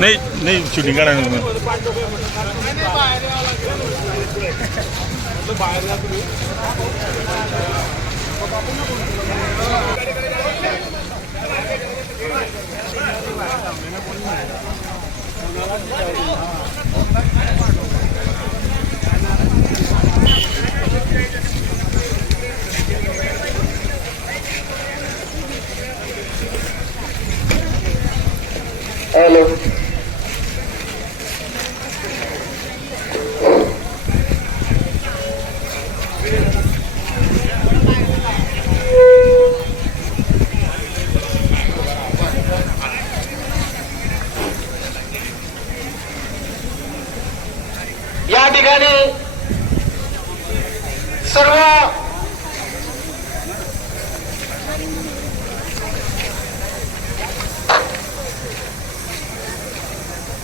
नाही नाही शूटिंग करा ना. ठिकाणी सर्व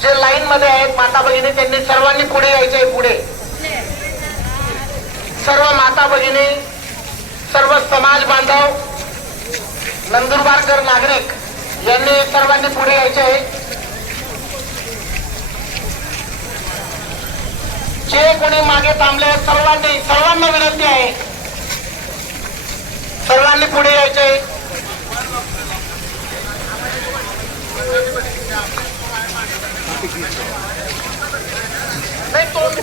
जे लाईन मध्ये आहेत माता भगिनी त्यांनी सर्वांनी पुढे यायचे पुढे. सर्व माता भगिनी सर्व समाज बांधव नंदुरबारकर नागरिक यांनी सर्वांनी पुढे यायचे आहे. जे कोणी मागे थांबले सर्वांनी सर्वांना विनंती आहे. सर्वांनी पुढे यायचे. नाही तोंड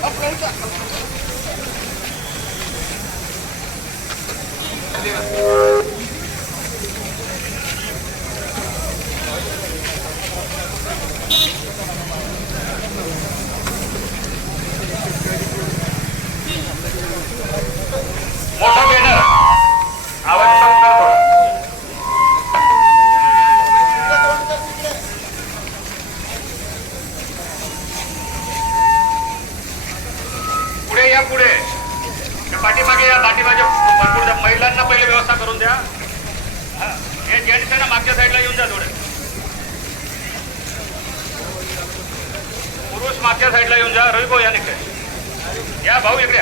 हा. हे जेंट्स आहे ना मागच्या साईडला येऊन जा थोडे पुरुष मागच्या साईडला येऊन जा रवी भाऊ या इकडे या. भाऊ इकडे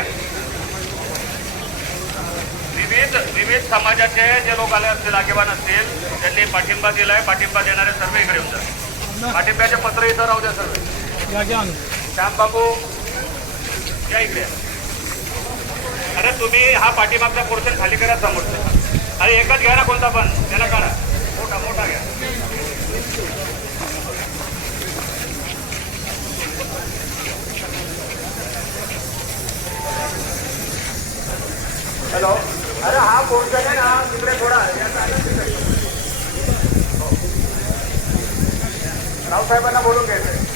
विविध विविध समाजाचे जे लोक आले असतील आगेवान असतील त्यांनी पाठिंबा दिलाय पाठिंबा देणारे सर्व इकडे येऊन जा. पाठिंब्याचे पत्र इथं राहू द्या सर्व श्याम बाबू या इकडे अरे तुम्ही हा पाठीमागचा पोर्शन खाली करा समोरचा. अरे एकच घ्या ना कोणता पण. त्याला करा मोठा मोठा घ्या. हॅलो. अरे हा पोहोचला ना तिकडे थोडा रावसाहेबांना बोलून घ्यायचं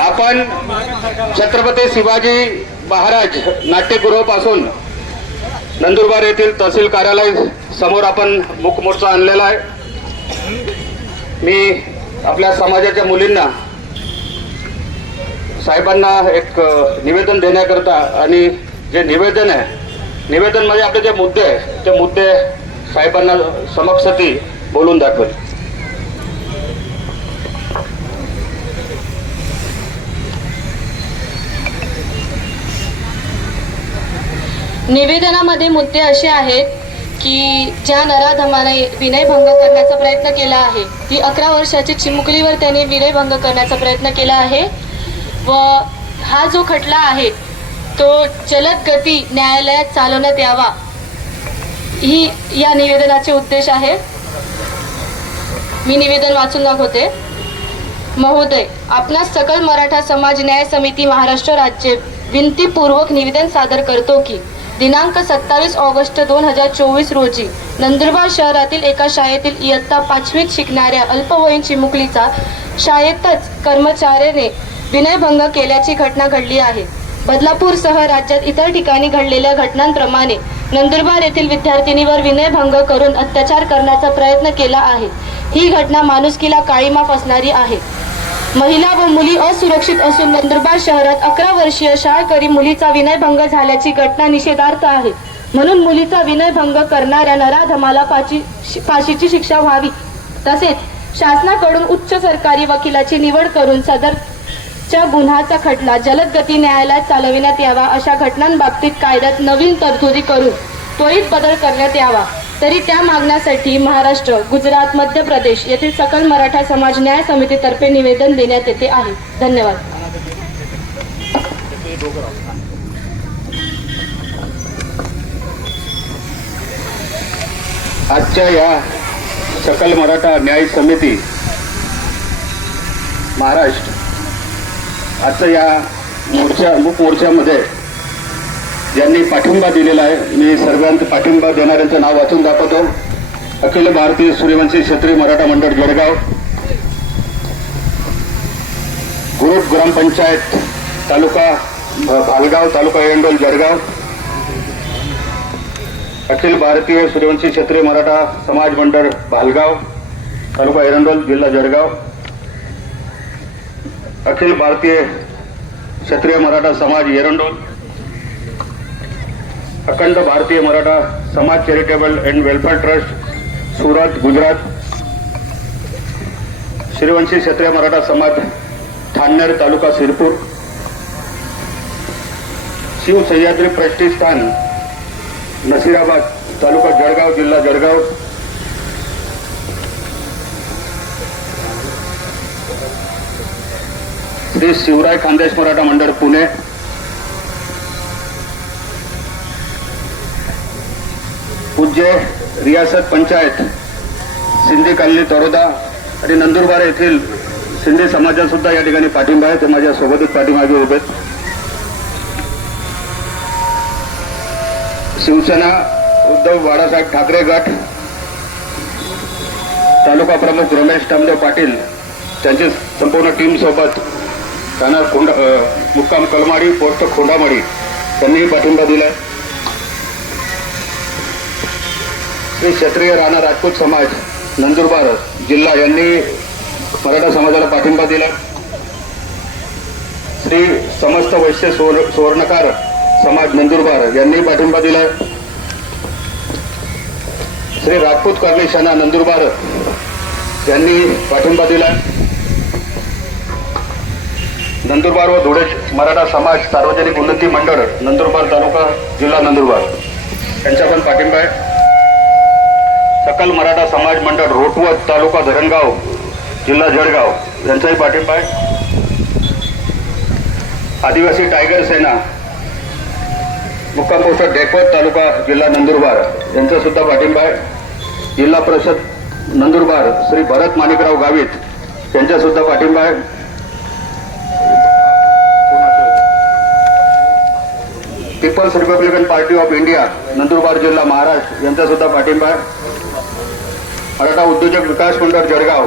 आपण छत्रपती शिवाजी महाराज नाट्यगृहापासून नंदुरबार येथील तहसील कार्यालय समोर आपण मुखमोर्चा आणलेला आहे. मी आपल्या समाजाच्या मुलींना साहेबांना एक निवेदन देण्याकरता आणि जे निवेदन आहे निवेदनमध्ये म्हणजे आपले जे मुद्दे आहे ते मुद्दे साहेबांना समक्ष ती बोलून दाखवेल. निवेदनामध्ये मुद्दे असे आहेत की ज्या नराधमाने विनयभंग करण्याचा प्रयत्न केला आहे ती अकरा वर्षाची चिमुकलीवर त्याने विनयभंग करण्याचा प्रयत्न केला आहे व हा जो खटला आहे तो जलद गती न्यायालयात चालवण्यात यावा. ही या निवेदनाचे उद्देश आहे. मी निवेदन वाचून दाखवते. महोदय आपणास सकल मराठा समाज न्याय समिती महाराष्ट्र राज्य विनंतीपूर्वक निवेदन सादर करतो की दिनांक सत्तावीस ऑगस्ट दोन हजार चोवीस रोजी नंदुरबार शहरातील एका शाळेतील इयत्ता पाचवीत शिकणाऱ्या अल्पवयीन चिमुकलीचा शाळेतच कर्मचाऱ्याने विनयभंग केल्याची घटना घडली आहे. बदलापूरसह राज्यात इतर ठिकाणी घडलेल्या घटनांप्रमाणे नंदुरबार येथील विद्यार्थिनीवर विनयभंग करून अत्याचार करण्याचा प्रयत्न केला आहे. ही घटना माणुसकीला काळीमा फसणारी आहे. महिला व मुली असुरक्षित असून नंदुरबार शहरात अकरा वर्षीय शाळकरी मुलीचा विनयभंग झाल्याची घटना निषेधार्थ आहे. म्हणून मुलीचा विनयभंग करणाऱ्या नराधमाला फाशी फाशीची शिक्षा व्हावी. तसेच शासनाकडून उच्च सरकारी वकिलाची निवड करून सदरच्या गुन्ह्याचा खटला जलद गती न्यायालयात चालविण्यात यावा अशा घटनांबाबतीत कायद्यात नवीन तरतुदी करून त्वरित बदल करण्यात यावा. तरी त्या मागण्यासाठी महाराष्ट्र गुजरात मध्य प्रदेश येथील सकल मराठा समाज न्याय समितीतर्फे निवेदन देण्यात येते आहे. धन्यवाद. आजच्या या सकल मराठा न्याय समिती महाराष्ट्र आजच्या या मोर्चा मूक मोर्चामध्ये ज्यांनी पाठिंबा दिलेला आहे. मी सर्वांत पाठिंबा देणाऱ्यांचं नाव वाचून दाखवतो. अखिल भारतीय सूर्यवंशी क्षेत्रीय मराठा मंडळ जळगाव. ग्रुप ग्रामपंचायत तालुका भालगाव तालुका एरंडोल जळगाव. अखिल भारतीय सूर्यवंशी क्षेत्रीय मराठा समाज मंडळ भालगाव. तालुका एरंडोल जिल्हा जळगाव. अखिल भारतीय क्षत्रिय मराठा समाज Erandol. Akhand Bharatiya Maratha Samaj charitable and welfare trust Surat Gujarat. Shrivanshi Kshatriya Maratha Samaj ठाणेर तालुका सिरपूर शिव सह्याद्री प्रतिष्ठान नसिराबाद तालुका जळगाव जिल्हा जळगाव. श्री शिवराय खानदेश मराठा मंडळ पुणे. पूज्य रियासत पंचायत सिंधी कॉलनी तरोदा आणि नंदुरबार येथील सिंधी समाजातसुद्धा या ठिकाणी पाठिंबा आहे. ते माझ्या सोबतच पाठीमागे उभे शिवसेना उद्धव बाळासाहेब ठाकरे गट तालुका प्रमुख रमेश टामदेव पाटील त्यांची संपूर्ण टीम सोबत त्यांना खोंड मुक्काम कलमाडी पोस्ट खोंडामाडी त्यांनीही पाठिंबा दिलाय. श्री क्षत्रिय राणा राजपूत समाज नंदुरबार जिल्हा यांनी मराठा समाजाला पाठिंबा दिला. श्री समस्त वैश्य सुवर्णकार समाज नंदुरबार यांनी पाठिंबा दिला. श्री राजपूत कर्णी नंदुरबार यांनी पाठिंबा दिलाय नंदुरबार व धुळे मराठा समाज सार्वजनिक उन्नती मंडळ नंदुरबार तालुका जिल्हा नंदुरबार. यांचा पण पाठिंबा आहे. सकल मराठा समाज मंडळ रोटवत तालुका धरणगाव जिल्हा जळगाव यांचाही पाठिंबा आहे. आदिवासी टायगर सेना मुक्काम पोस्ट डेकवत तालुका जिल्हा नंदुरबार यांचा सुद्धा पाठिंबा आहे. जिल्हा परिषद नंदुरबार श्री भरत माणिकराव गावित यांचा सुद्धा पाठिंबा आहे. People's Republican Party of India Nandurbar जिल्हा महाराष्ट्र यांचा सुद्धा पाठिंबा आहे. मराठा उद्योजक विकास मंडळ जळगाव.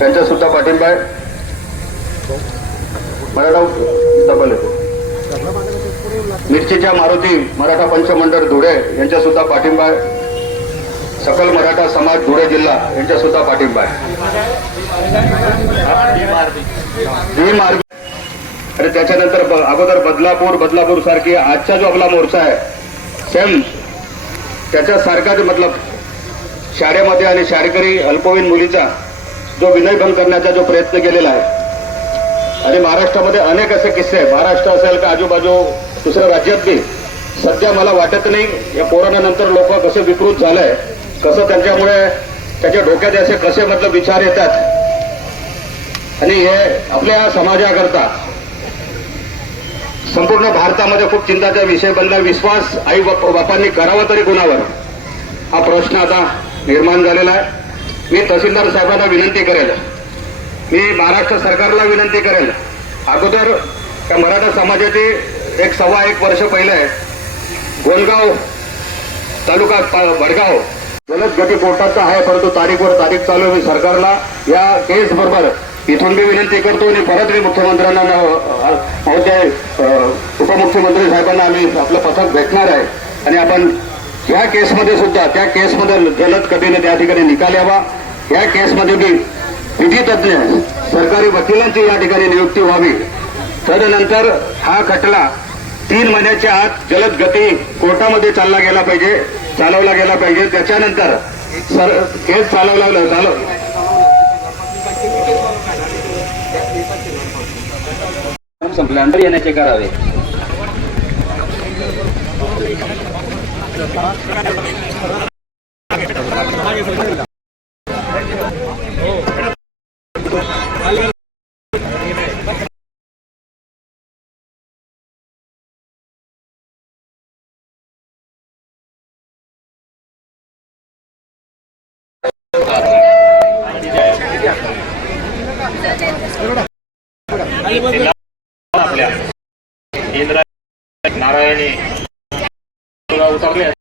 यांचा सुद्धा पाठिंबा आहे. मराठा डबल मिरचीच्या मारुती मराठा पंचमंडळ धुळे यांच्या सुद्धा पाठिंबा आहे. सकल मराठा समाज धुळे जिल्हा यांच्या सुद्धा पाठिंबा आहे. आणि त्याच्यानंतर ब- अगोदर बदलापूर बदलापूर सारखी आजचा जो आपला मोर्चा आहे सेम त्याच्यासारखाच मतलब शाळेमध्ये आणि शाळकरी अल्पवयीन मुलीचा जो विनयभंग करण्याचा जो प्रयत्न केलेला आहे. आणि महाराष्ट्रामध्ये अनेक असे किस्से आहेत. महाराष्ट्र असेल का आजूबाजू दुसऱ्या राज्यात बी सध्या मला वाटत नाही या कोरोनानंतर लोक कसे विकृत झालंय कसं त्यांच्यामुळे त्याच्या डोक्यात असे कसे मतलब विचार येतात. आणि हे आपल्या समाजाकरता संपूर्ण भारतामध्ये खूप चिंताचा विषय बनला. विश्वास आई बापांनी करावा तरी कुणावर? हा प्रश्न आता निर्माण झालेला आहे. मी तहसीलदार साहेबांना विनंती करेल. मी महाराष्ट्र सरकारला विनंती करेल. अगोदर त्या मराठा समाजाची एक सव्वा एक वर्ष पहिले गोंदगाव तालुका प- भडगाव जलद गती कोर्टाचा आहे परंतु तारीखवर तारीख चालू मी सरकारला या केस बरोबर इथून मी विनंती करतो आणि परत मी मुख्यमंत्र्यांना महोदय उपमुख्यमंत्री साहेबांना आम्ही आपलं पथक भेटणार आहे. आणि आपण या केसमध्ये सुद्धा त्या केसमध्ये जलद कधीने त्या ठिकाणी निकाल यावा. या केसमध्ये बी विधितज्ञ सरकारी वकिलांची या ठिकाणी नियुक्ती व्हावी. तदनंतर हा खटला तीन महिन्याच्या आत जलद गती कोर्टामध्ये चालला गेला पाहिजे चालवला गेला पाहिजे. त्याच्यानंतर केस चालवला चालव संपल्यानंतर येण्याचे करावे. नारायणी у торне.